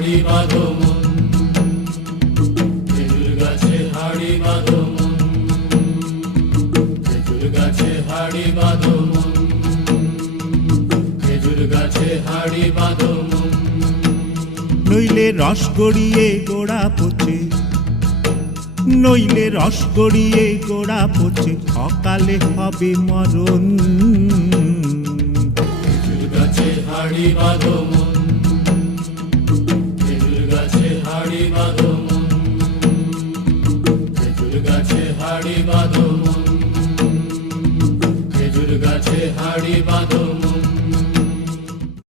হাড়ি বাঁধো মন, খেজুর গাছে হাড়ি বাঁধো মন, খেজুর গাছে হাড়ি বাঁধো মন, খেজুর গাছে হাড়ি বাঁধো মন। নইলে রস গড়িয়ে গোড়া পচে, নইলে রস গড়িয়ে গোড়া পচে, অকালে হবে মরণ। খেজুর গাছে হাড়ি বাঁধো মন, খেজুর গাছে হাড়ি বাঁধো মন, খেজুর গাছে হাড়ি বাঁধো